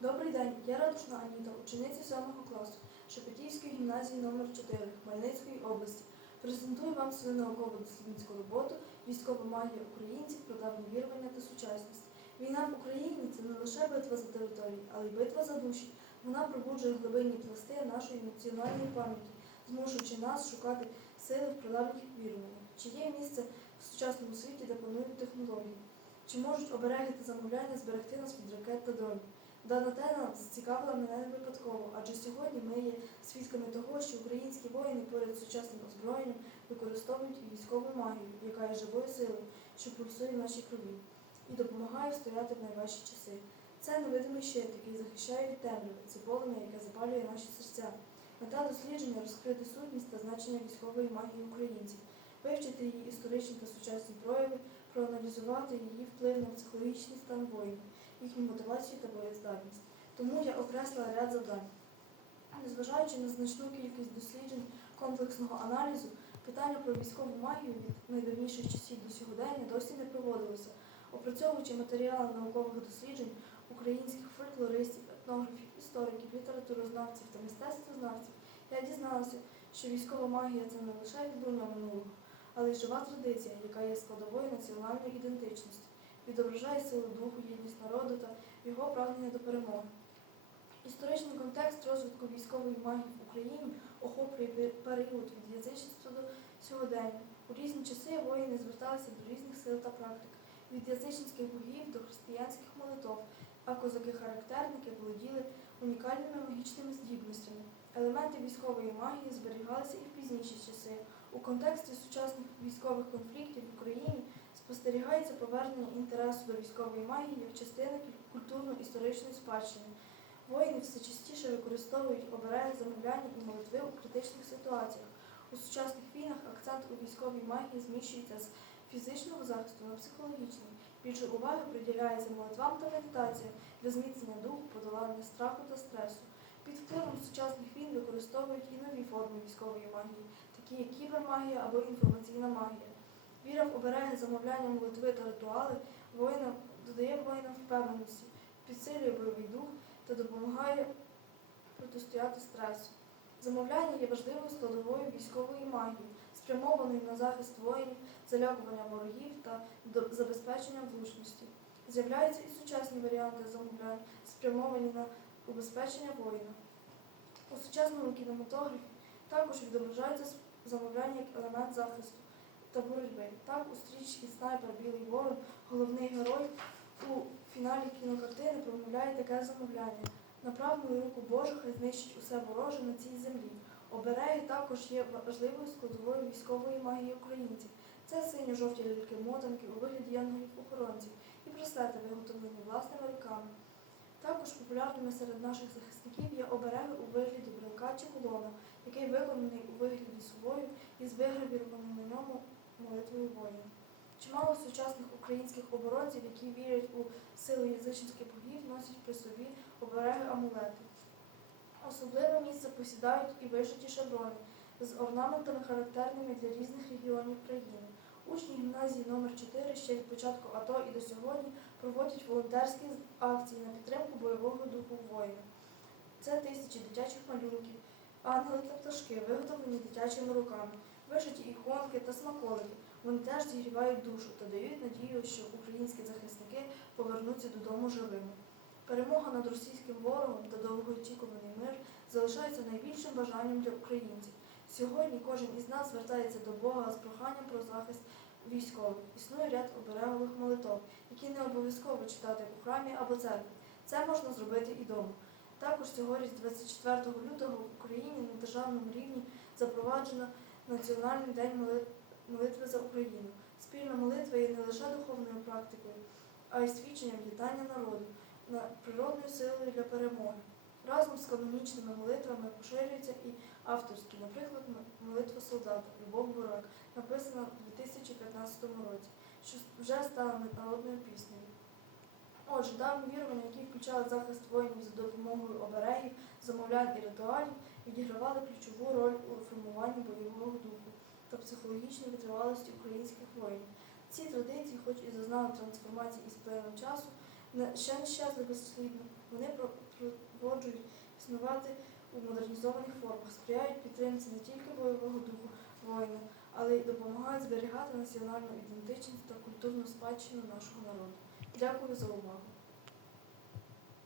Добрий день, я Радушна Аніта, учениця 7 класу Шепетівської гімназії номер 4 Хмельницької області. Презентую вам свою науково-дослідницьку роботу Військова магія українців про давні вірування та сучасність. Війна в Україні це не лише битва за території, але й битва за душі. Вона пробуджує глибинні пласти нашої національної пам'яті, змушуючи нас шукати сили в прадавніх віруваннях. Чи є місце в сучасному світі, де панують технології? Чи можуть обереги замовляння зберегти нас від ракет та дронів? Дана тема зацікавила мене не випадково, адже сьогодні ми є свідками того, що українські воїни поряд з сучасним озброєнням використовують військову магію, яка є живою силою, що пульсує в нашій крові, і допомагає стояти в найважчі часи. Це невидимий щит, який захищає від темряви, це полум'я, яке запалює наші серця. Мета дослідження розкрити сутність та значення військової магії українців, вивчити її історичні та сучасні прояви, проаналізувати її вплив на психологічний стан воїнів їхню мотивацію та боєздатність. Тому я окреслила ряд завдань. Незважаючи на значну кількість досліджень комплексного аналізу, питання про військову магію від найдавніших часів до сьогодення досі не проводилося. Опрацьовуючи матеріали наукових досліджень українських фольклористів, етнографів, істориків, літературознавців та мистецтвознавців, я дізналася, що військова магія це не лише відлуння минулого, але й жива традиція, яка є складовою національної ідентичності відображає силу духу, єдність народу та його прагнення до перемоги. Історичний контекст розвитку військової магії в Україні охоплює період від язичництва до сьогодення. У різні часи воїни зверталися до різних сил та практик, від язичницьких богів до християнських молитов, а козаки-характерники володіли унікальними магічними здібностями. Елементи військової магії зберігалися і в пізніші часи. У контексті сучасних військових конфліктів в Україні спостерігається повернення інтересу до військової магії як частини культурно-історичної спадщини. Воїни все частіше використовують обереги замовляння і молитви у критичних ситуаціях. У сучасних війнах акцент у військовій магії зміщується з фізичного захисту на психологічний. Більше уваги приділяється молитвам та медитаціям для зміцнення духу, подолання страху та стресу. Під впливом сучасних війн використовують і нові форми військової магії, такі як кібермагія або інформаційна магія. Віра в обереги, замовляння молитви та ритуали воїнам додає воїнам впевненості, підсилює бойовий дух та допомагає протистояти стресу. Замовляння є важливою складовою військової магії, спрямованою на захист воїнів, залякування ворогів та забезпечення влучності. З'являються і сучасні варіанти замовлянь, спрямовані на убезпечення воїна. У сучасному кінематографі також відображається замовляння як елемент захисту та боротьби. Так, у стрічці Снайпер Білий Ворон головний герой у фіналі кінокартини промовляє таке замовляння. На правду руку Божу хай знищить усе вороже на цій землі. Обереги також є важливою складовою військової магії українців. Це синьо-жовті ляльки-мотанки у вигляді янголів-охоронців і браслети, виготовлені власними руками. Також популярними серед наших захисників є обереги у вигляді брелка чи кулона, який виконаний у вигляді сувою із вигравірованою на ньому молитвою воїна. Чимало сучасних українських оборонців, які вірять у силу язичницьких богів, носять при собі обереги амулети. Особливе місце посідають і вишиті шеврони з орнаментами, характерними для різних регіонів країни. Учні гімназії номер 4 ще від початку АТО і до сьогодні проводять волонтерські акції на підтримку бойового духу воїна. Це тисячі дитячих малюнків, ангели та пташки, виготовлені дитячими руками, вишиті іконки та смаколики. Вони теж зігрівають душу та дають надію, що українські захисники повернуться додому живими. Перемога над російським ворогом та довгоочікуваний мир залишаються найбільшим бажанням для українців. Сьогодні кожен із нас звертається до Бога з проханням про захист військових. Існує ряд оберегових молитов, які не обов'язково читати у храмі або церкві. Це можна зробити і вдома. Також цьогоріч, 24 лютого, в Україні на державному рівні запроваджено Національний день молитви за Україну. Спільна молитва є не лише духовною практикою, а й свідченням вітання народу природною силою для перемоги. Разом з канонічними молитвами поширюються і авторські, наприклад, молитва солдата Любов Бурак, написана в 2015 році, що вже стала народною піснею. Отже, давні вірування, які включали захист воїнів за допомогою оберегів, замовлянь і ритуалів, відігравали ключову роль у формуванні бойового духу та психологічній витривалості українських воїнів. Ці традиції, хоч і зазнали трансформації із плином часу, ще Не- Ще нещасно безслідно. Вони про- проводжують існувати у модернізованих формах, сприяють підтримці не тільки бойового духу воїна, але й допомагають зберігати національну ідентичність та культурну спадщину нашого народу. Дякую за увагу.